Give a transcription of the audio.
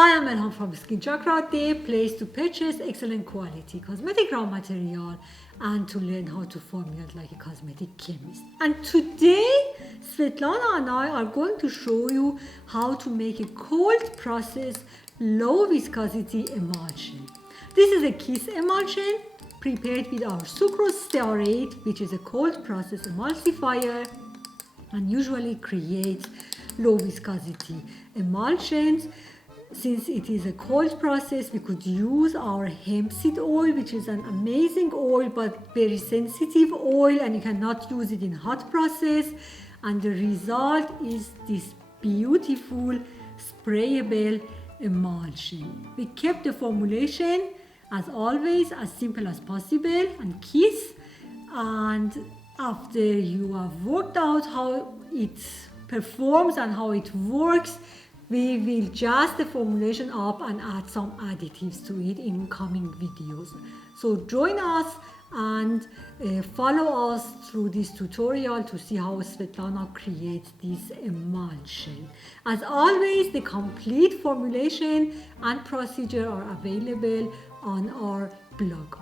I am Elham from Skin Chakra, the place to purchase excellent quality cosmetic raw material and to learn how to formulate like a cosmetic chemist. And today, Svetlana and I are going to show you how to make a cold process low viscosity emulsion. This is a kiss emulsion prepared with our sucrose stearate, which is a cold process emulsifier and usually creates low viscosity emulsions. Since it is a cold process, we could use our hemp seed oil, which is an amazing oil but very sensitive oil, and you cannot use it in hot process. And the result is this beautiful sprayable emulsion. We kept the formulation as always as simple as possible and kiss. And after you have worked out how it performs and how it works, we will just the formulation up and add some additives to it in coming videos. So join us and follow us through this tutorial to see how Svetlana creates this emulsion. As always, the complete formulation and procedure are available on our blog.